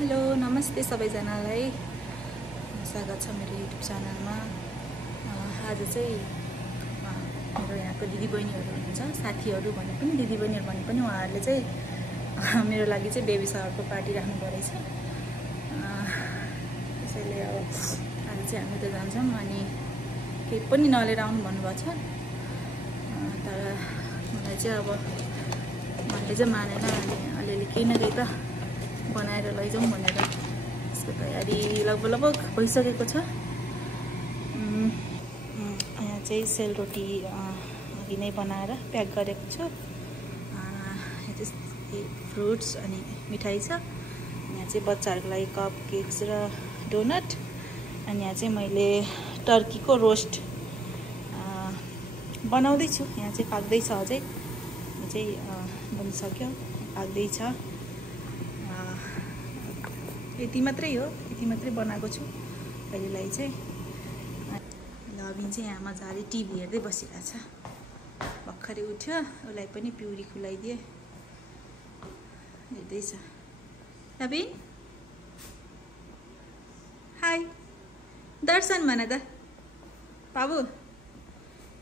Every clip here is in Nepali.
हेलो नमस्ते सबैजनालाई स्वागत छ मेरो युट्युब च्यानलमा। आज चाहिँ मेरो यहाँको दिदीबहिनीहरू हुनुहुन्छ, साथीहरू भने पनि दिदीबहिनीहरू भने पनि उहाँहरूले चाहिँ मेरो लागि चाहिँ बेबी सावरको पार्टी राख्नु परेछ। त्यसैले अब आज चाहिँ हामी त जान्छौँ अनि केही पनि नलिएर आउनु भन्नुभएको छ। तर मलाई चाहिँ अब मैले चाहिँ मानेन, अनि अलिअलि केही न केही त बनाएर लैजाउँ भनेर यसको तयारी लगभग भइसकेको छ। यहाँ चाहिँ सेलरोटी अघि नै बनाएर प्याक गरेको छु। यहाँ चाहिँ फ्रुट्स अनि मिठाई छ। यहाँ चाहिँ बच्चाहरूको लागि कप केक्स र डोनट। अनि यहाँ चाहिँ मैले टर्कीको रोस्ट बनाउँदैछु। यहाँ चाहिँ पाक्दैछ, अझै यो चाहिँ बनिसक्यो, पाक्दैछ। यति मात्रै हो, यति मात्रै बनाएको छु अहिलेलाई चाहिँ। लभिन चाहिँ यहाँ मजाले टिभी हेर्दै बसिरहेको छ। भर्खरै उठ्यो, उसलाई पनि पिउरी खुलाइदिए, हेर्दैछ। लभिन हाई, दर्शन भन त बाबु,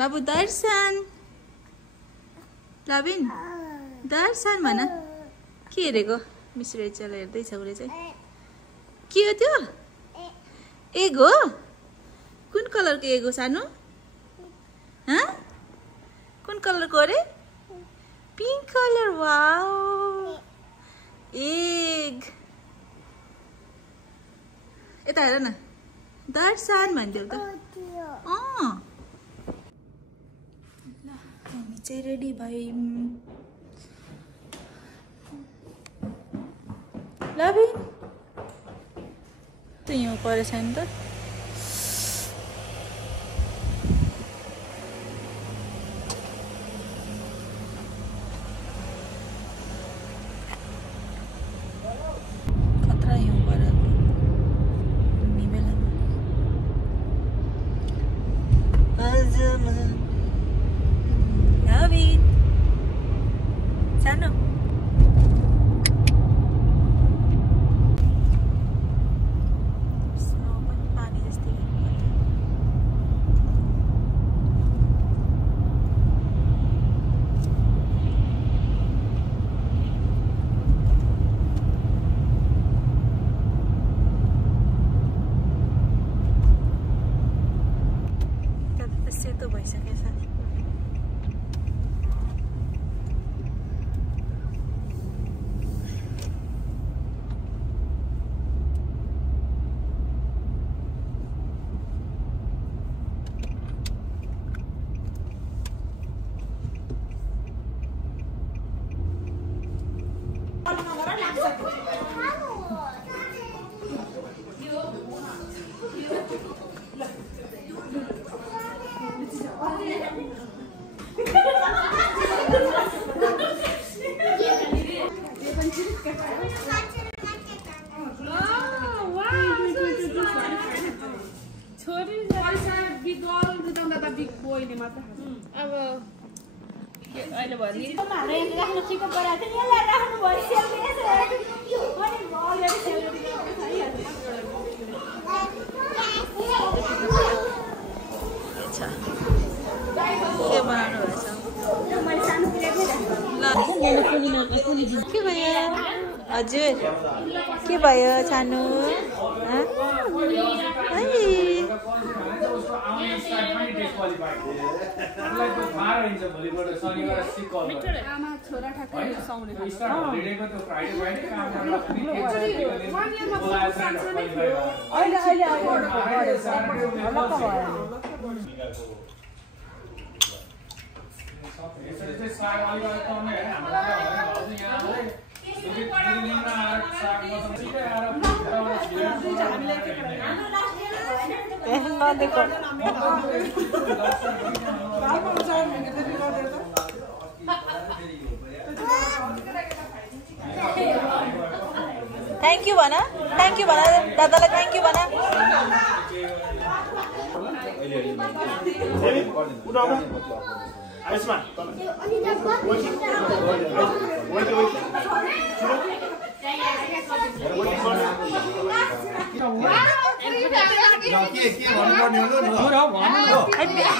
बाबु दर्शन। लभिन दर्शन भन। के हेरेको? मिस रेचल हेर्दैछ उसले चाहिँ। के हो त्यो? एग हो? कुन कलरको एग हो सानो? कुन कलरको अरे? Pink colour. Wow, egg. यता हेर न, दर्शन भनिदेऊ त। ल हामी चाहिँ रेडी भयौँ। लभिन त हिउँ परेछ नि त। खतरा हिउँ परेको बेलामा। लभिन सानो सेतो भइसकेछ। अब अहिले भरि राख्नु चिकन बनाएको थियो नि, यसलाई राख्नु भयो। के बनाउनु भएछ? के भयो हजुर? के भयो सानो? थ्याङ्क यू भन, थ्याङ्क यू भन दादालाई, थ्याङ्क यू भन।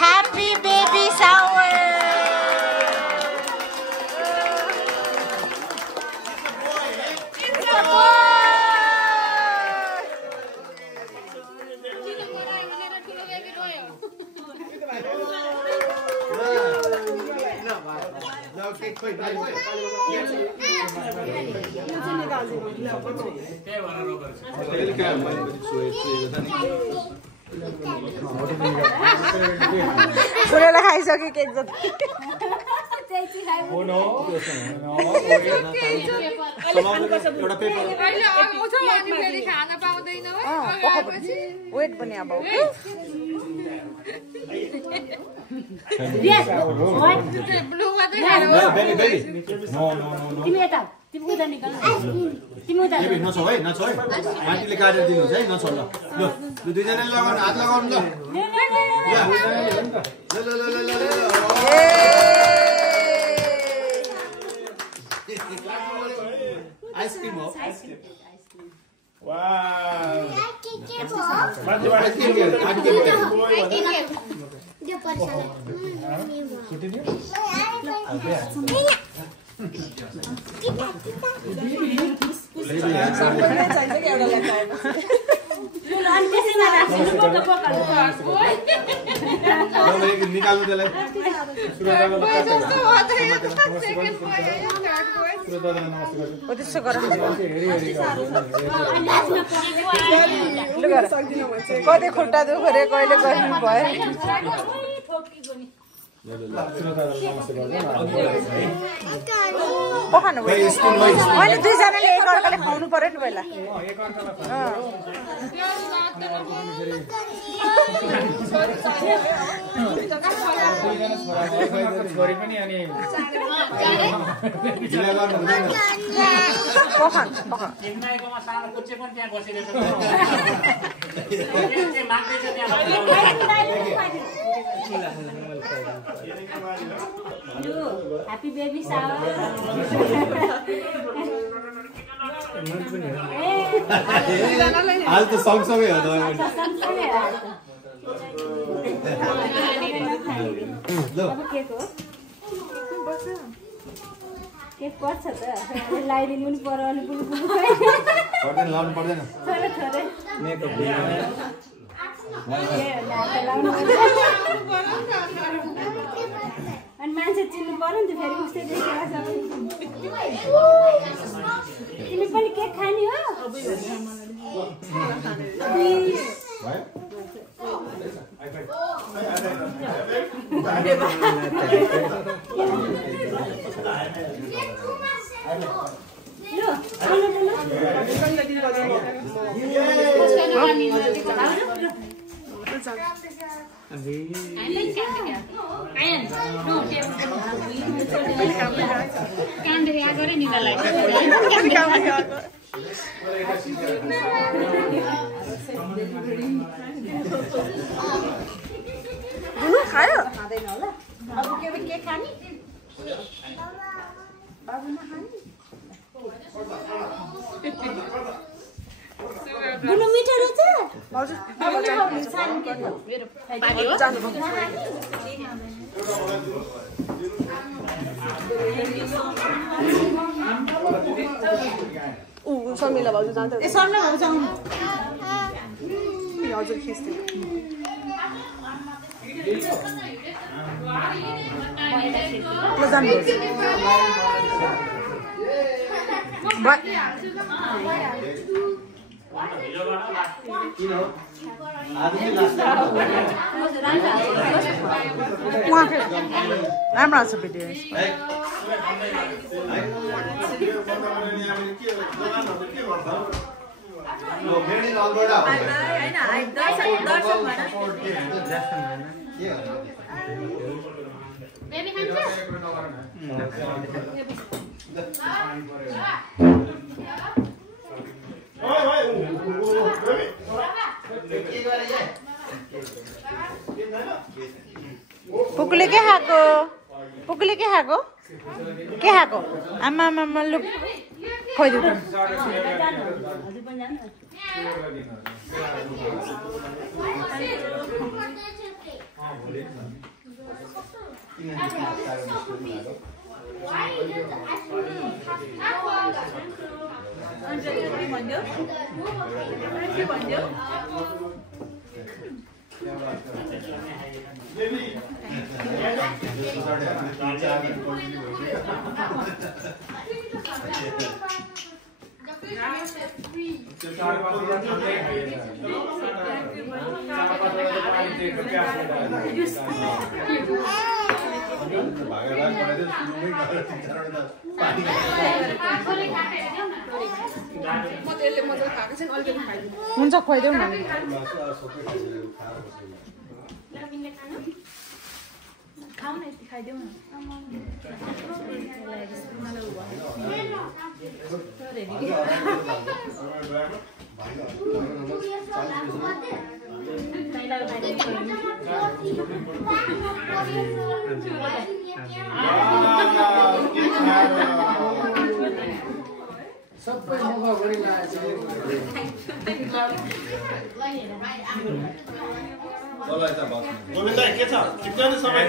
Happy baby shower. It's a boy. पुरेला खाइसक्यो केक जति वेट पनि अब आन्टीले काटेर दिनुहुन्छ है नछोड्नु ल दुईजनाले लगाउनु हात लगाउनु आइसक्रिम हो निकाल्नु त्यसलाई त्यसो गर कति खुट्टा दुख्यो रे कहिले गर्नु भयो पखानु मैले दुईजनाले एकअर्काले खुवाउनु पर्यो नि पहिला पखान पखान Happy baby shower. आज त सँगसँगै हो केक पर्छ त लाइदिनु पनि पर्यो अनि पर्दैन लाउनु पर्दैन थोरै थोरै मेकअप अनि मान्छे चिन्नु पर्यो नि त फेरि उस्तै देखेर तिमी पनि केक खाने हो खायो खाँदैन होला अब के खाने बाबु नखाने बुनु मिठो रहेछ हजुर समिला भाउजू जान्छ ए समिला भाउजू जाउँ हजुर खिच्दै ल जानुहोस् राम्रो आउँछ भिडियो पुकुले के खाएको पुकुले के खाएको आमा आमा लुक खोइदिउ हुन्छ खुवाइदेऊ न खाऊ न यति खाइदेऊ न सबै मगा गोविन्द के छ ठिक छ नि सबै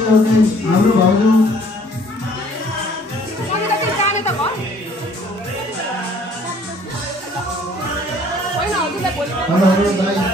हाम्रो भाउजू दाइ